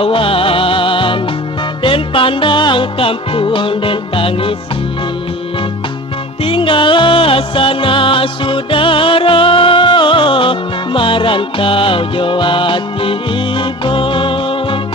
kawan, den pandang kampung den tangisi. Tinggal sana saudara, merantau Jawa Timur.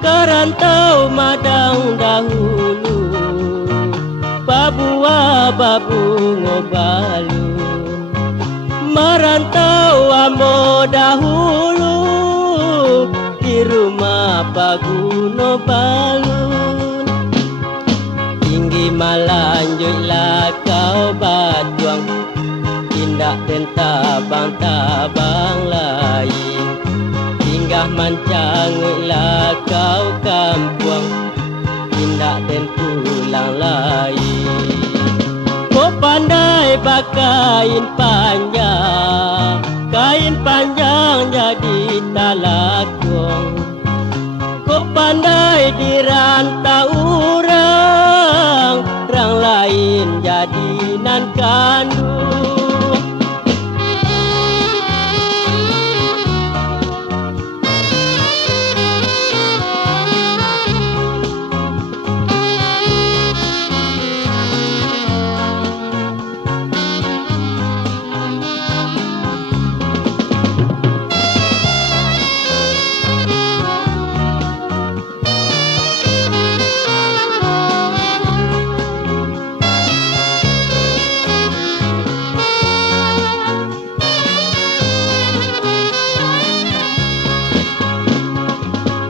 Kerantau madang dahulu, babua babu ngobalu. Merantau ambo dahulu, di rumah baguno balun. Tinggi malanjutlah kau batuang, tindak dan tabang-tabang lain. Tinggah mancanglah kau kampung, tindak dan pulang lain. Kau pandai bakain panjang, kain panjang jadi talakung. Kau pandai dirantau orang, orang lain jadi nan kandung.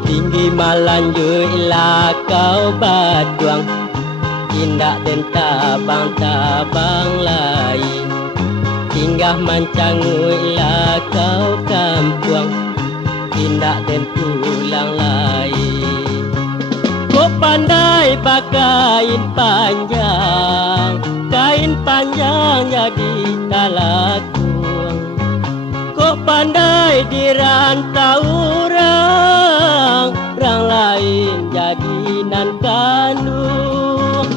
Tinggi malanjutlah kau batuang, tindak dan tabang-tabang lain. Tinggah mancanglah kau kampung, tindak dan pulang lain. Kau pandai bakain panjang, kain panjang jadi talakung. Kau pandai dirantau orang, orang lain jadi nan kandung.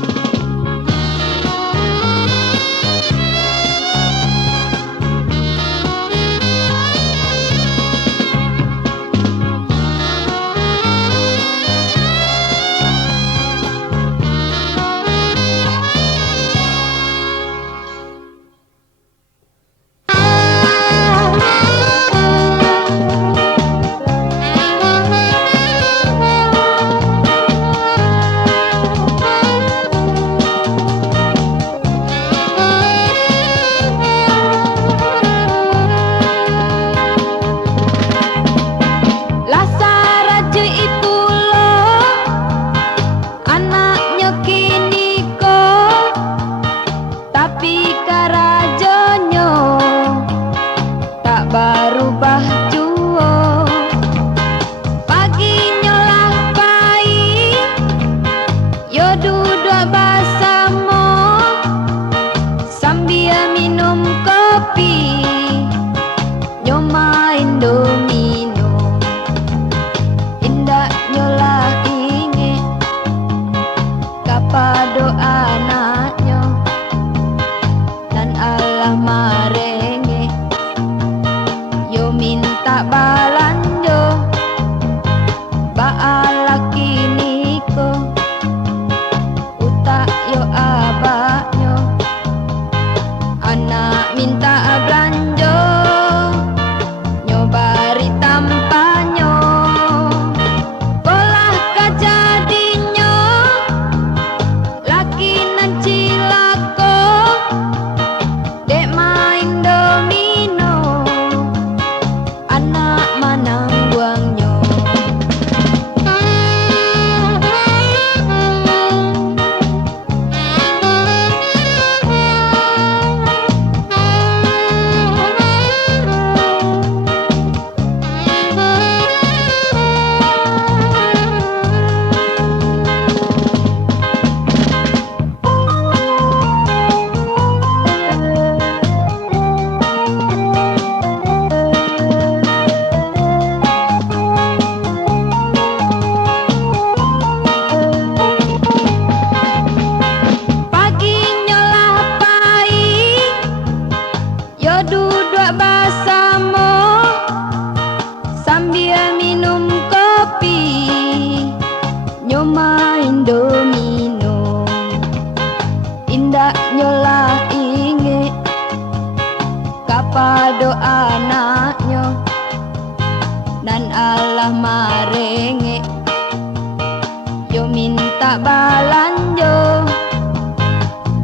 minta balanjo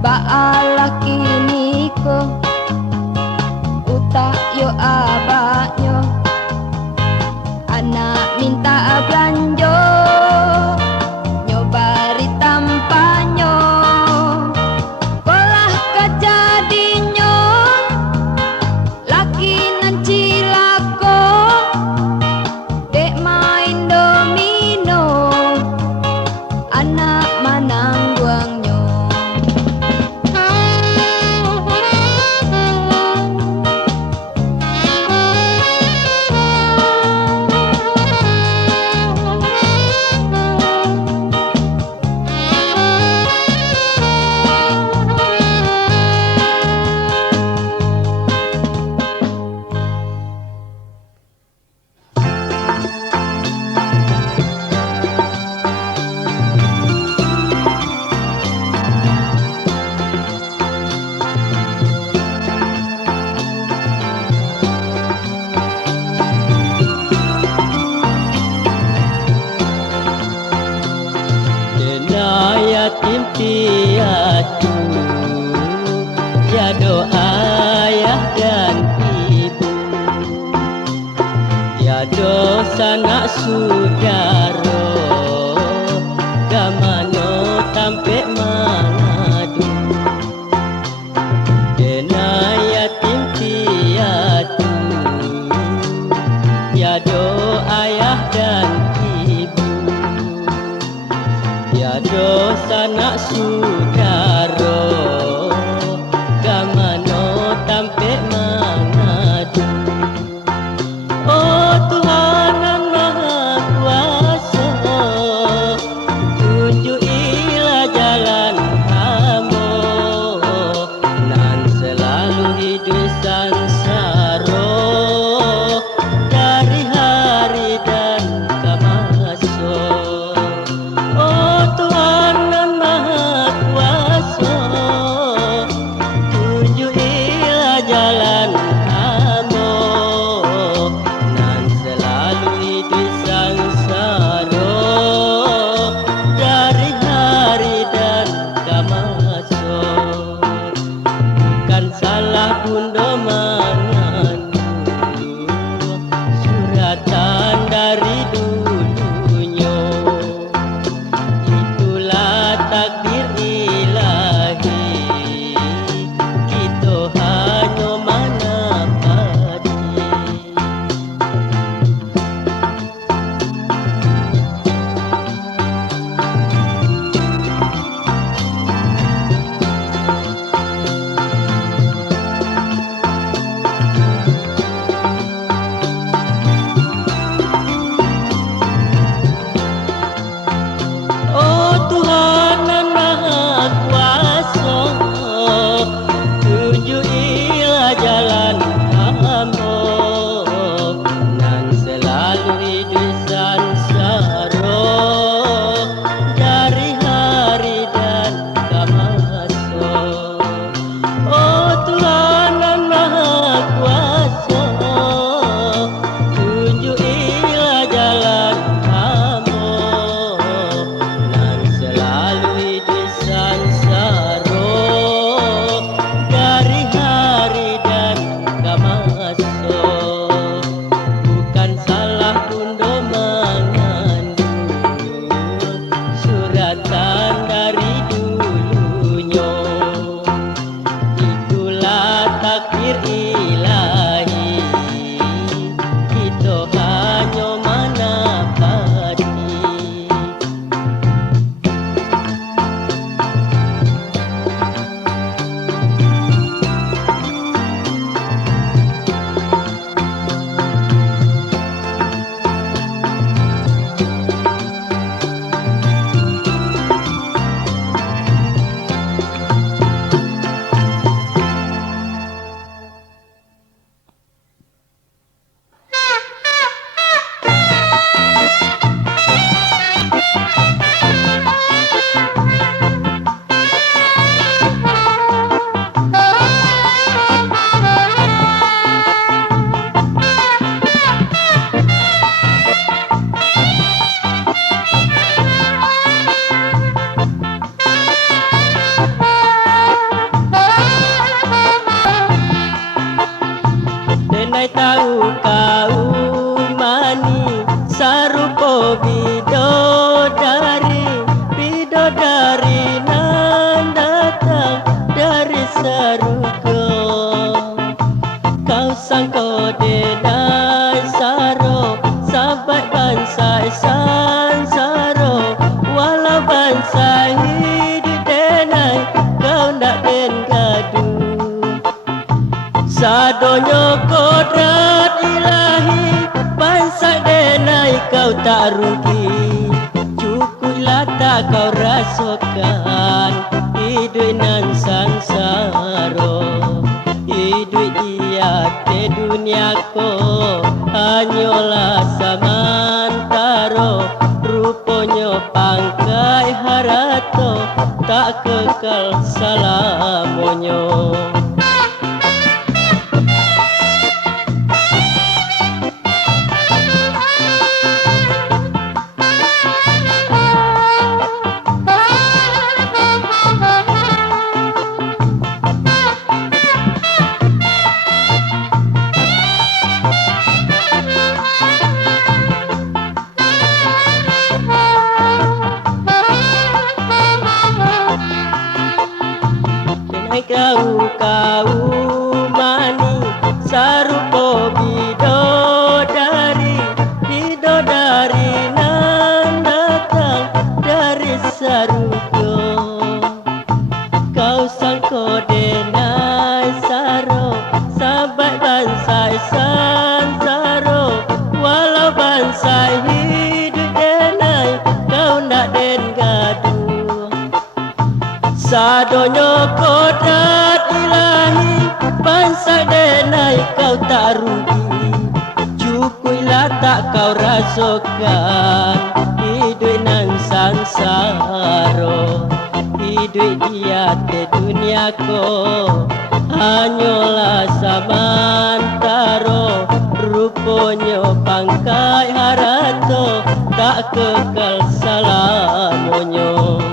baala kini ko utak yo abaknyo anak minta belanjo nyobari tampanyo kolah kejadinyo laki nan cilako dek main domino anak manang guangnya. Yatim piatu tiada ayah dan ibu, tiada sanak saudara, gamano tampe manadu. Dena yatim piatu tiada ayah dan ibu, tiada sanak saudara, gamano tampe manadu. Oh Tuhan yang Maha Kuasa, tunjukilah jalan Hamba nan selalu hidup sansara dari hari dan ke masa. Oh Tuhan yang Maha Sadonyo kodrat ilahi, bangsa denai kau tak rugi. Cukuplah tak kau rasakan, hidup nan sangsaro. Hidup dia di dunia ko, hanyalah samantaro. Rupanya pangkai harato, tak kekal salamonyo. Kau mani sarupo bidodari, bidodari nan datang dari sarupo. Kau sangko denai saro, sahabat bansai sansaro. Walau bansai hidup denai, kau nak den gaduh. Sadonyo kodrat ilahi, bangsa denai kau tak rugi. Cukuplah tak kau rasakan, hidup nan sangsaro. Hidup dia di dunia ko, hanyalah samantaro. Rupanya pangkai harato, tak kekal salamonyo.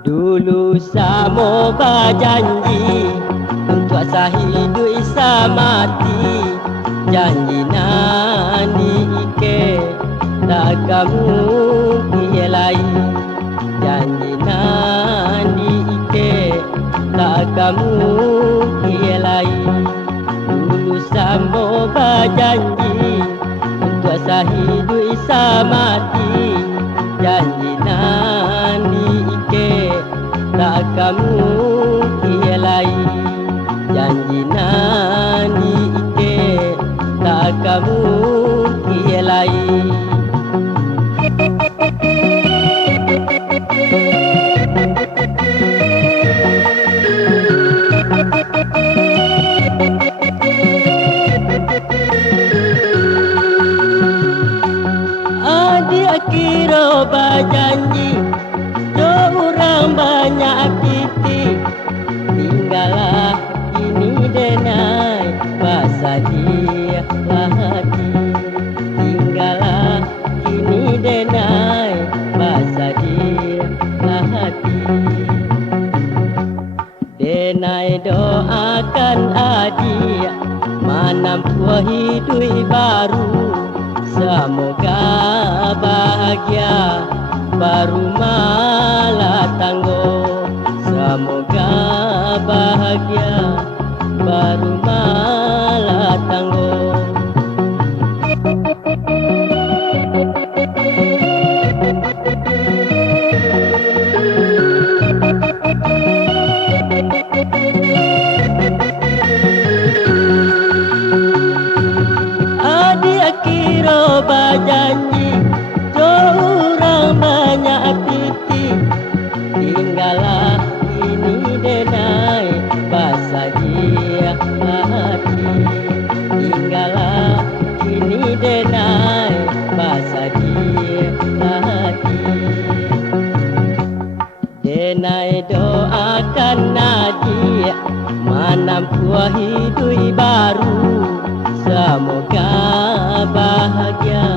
Dulu samo berjanji untuk asa hidup isa mati. Janji nani ike tak kamu kielai. Janji nani ike tak kamu kielai. Dulu samo berjanji untuk asa hidup isa mati. Janji nani ike tak kamu kielai. Janji nani ike tak kamu kielai. Adik kira berjanji, orang banyak piti. Tinggallah ini denai, pasal dia hati. Tinggallah ini denai, pasal dia hati. Denai doakan adik, menampu hidup baru. Semoga bahagia baru malah tanggo. Semoga bahagia baru malah tanggo. Adik kira berjanji, orang banyak piti. Tinggallah ini denai, pasal dia hati. Tinggallah nai doakan Nadia menampu hidup baru. Semoga bahagia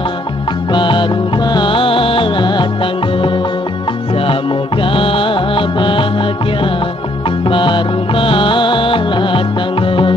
baru malah tangguh. Semoga bahagia baru malah tangguh.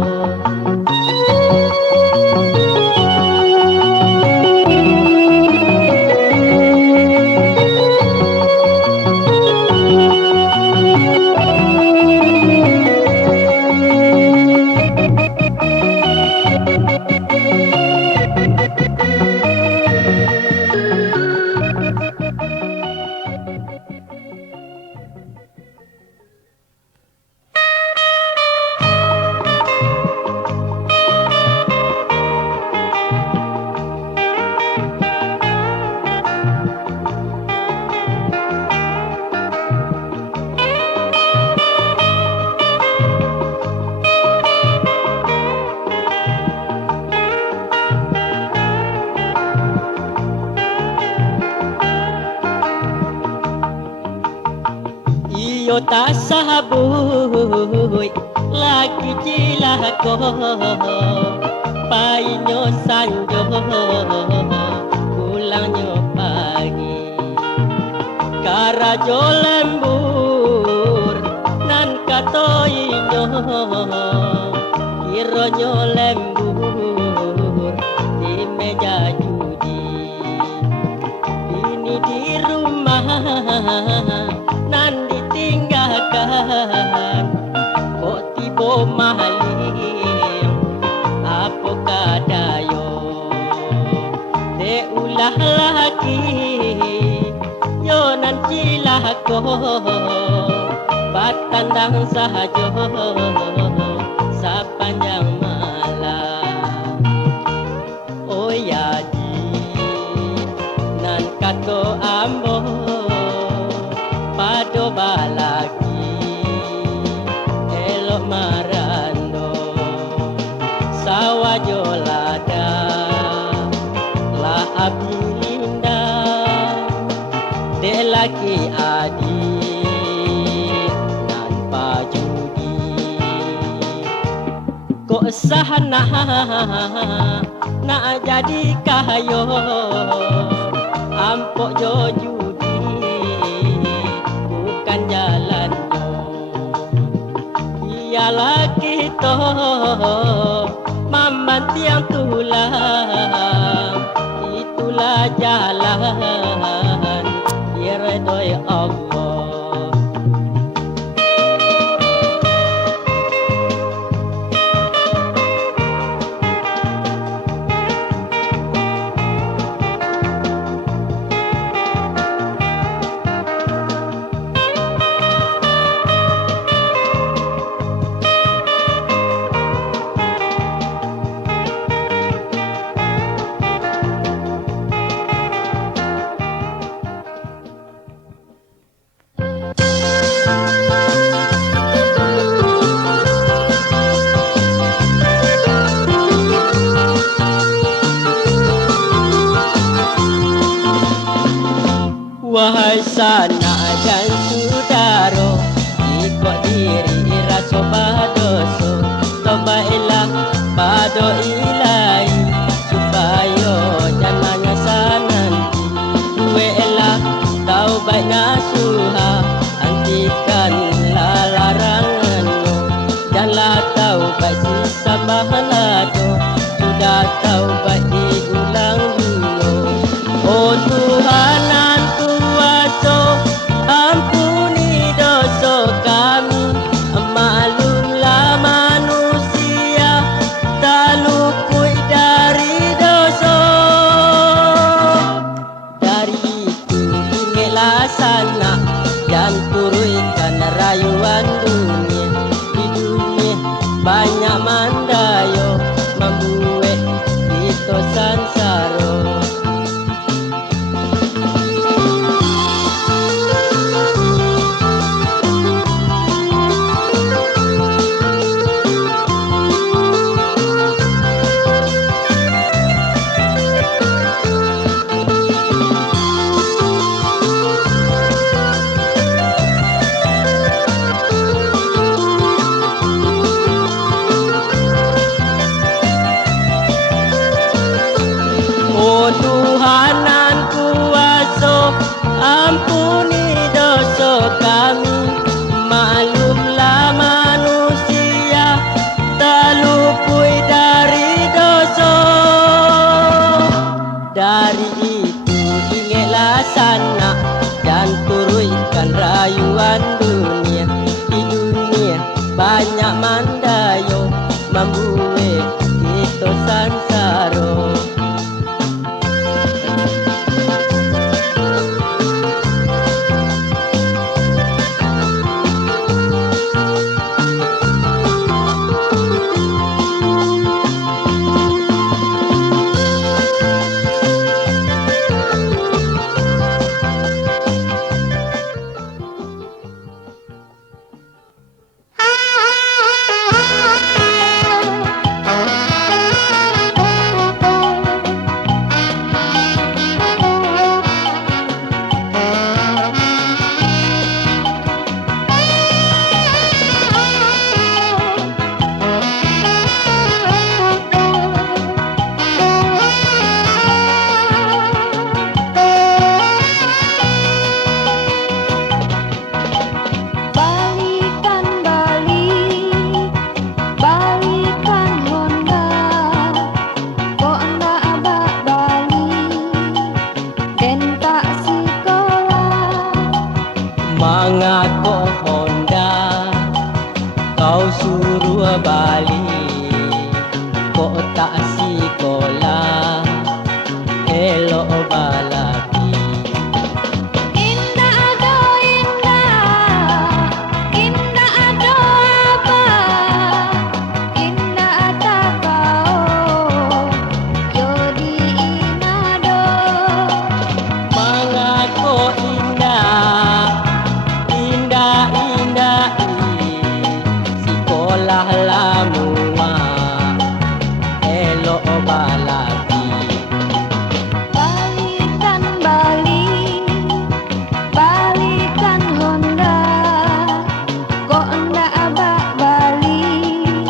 Iyo tak sabuy lagi cilako painyo sanjo pulangnya pagi karajo lembur nan katoinyo kironyo lembur di meja judi ini di rumah nan ditinggalkan kok tiba maling apa kadayo de ulah lagi yo nan cilako batandang sahaja sepanjang malam. Oh ya nan kato ambo pado balaki elok marando sawajo lada la abinda de laki adi nan pajudi kok sahana nak jadi kayo ampok joju jalannya ialah kita maman tiang tulang itulah jalan diredoi Allah. Wahai sanak dan saudara, ikut diri rasa badoso, tobailah pado ilahi supaya jangan nyasa nanti. Duelah taubat nasuha, hentikan larangannya. Janganlah taubat sisa bahalado, sudah taubat diulang dulu. Oh Tuhan, ampuni dosa kami, maklumlah manusia tak luput dari dosa. Dari itu ingatlah sana dan turunkan rayuan dunia. Di dunia banyak mandayo membuat kita sansara. Mangako Honda kau suruh balik, kok tak sekolah elok balaki. Indah ado indah, indah ado apa, indah ata kau, yo di inado. Mangako indah, indah indah sekolah lamua elok balaki. Balikan balik, balikan Honda, kok ndak abak balik,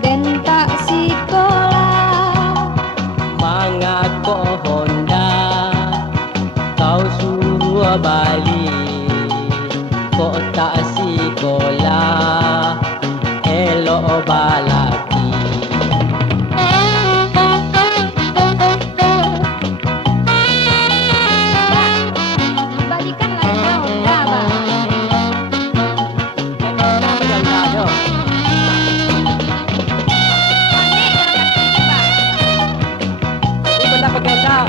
dan tak sekolah. Mangako Honda kau suruh balik, kok tak sekolah elok balaki. Balikan lagi Honda, Bang. Kenapa jam tak ada? Ini pernah pakai tak?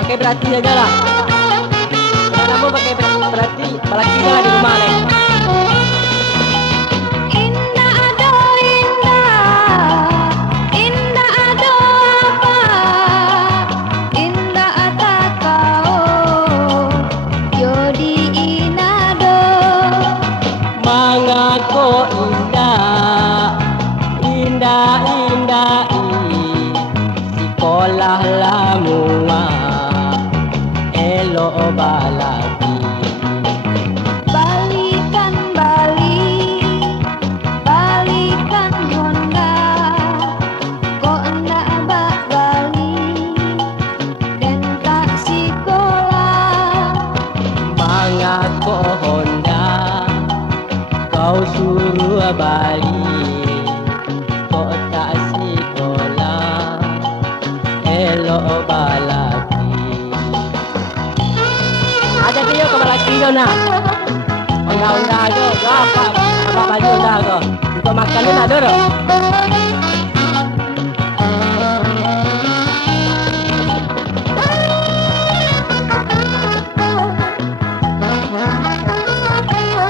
Pakai berarti saja lah. Kamu pakai berarti balaki jangan di rumah nih. Indah ado indah, indah ado apa, indah ata kau, yo di inado. Mangako indah, indah indah sekolah lamua elok balaki. Balikan balik, balikan Honda, kok ndak abak balik, dan tak sekolah. Mangako Honda kau suruh balik, kok tak sekolah elok balaki. Ada dia ke balaki tu nak. Honda-honda tu, apa baju honda tu. Untuk makan tu nak ada tak?